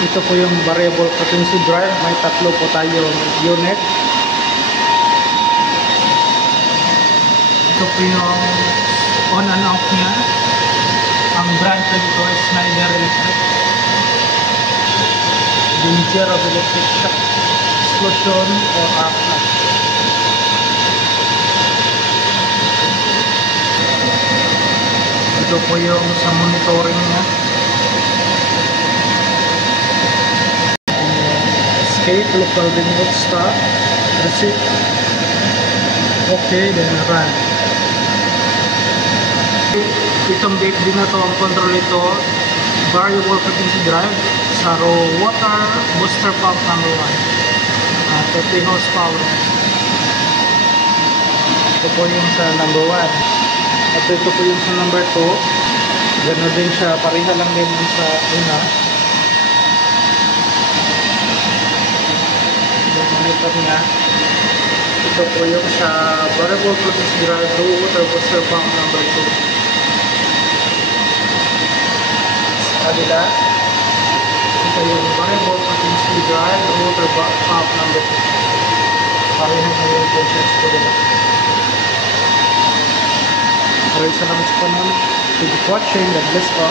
Ito po yung variable frequency drive. May tatlo po tayong unit. Ito po yung on and off niya. Ang brand ko dito is Schneider Electric. Danger of electric shock, explosion, or arc. Ito po yung sa monitoring niya. Escape, local remote stop, reset. Okay, then run. Itong gate din na to, ang control ito, variable frequency drive sa raw water booster pump number 1, 30 horsepower. Ito po yung sa number 1. At ito po yung sa number 2. Gano'n din siya, pareha lang din sa una. Yung monitor niya. Ito po yung sa variable frequency drive raw water booster pump number 2. Kabila, ito yung variable frequency drive water pump number 2. Pareha na yung voltage ko nila. Maraming salamat sa panahon. Thank you for watching. God bless po.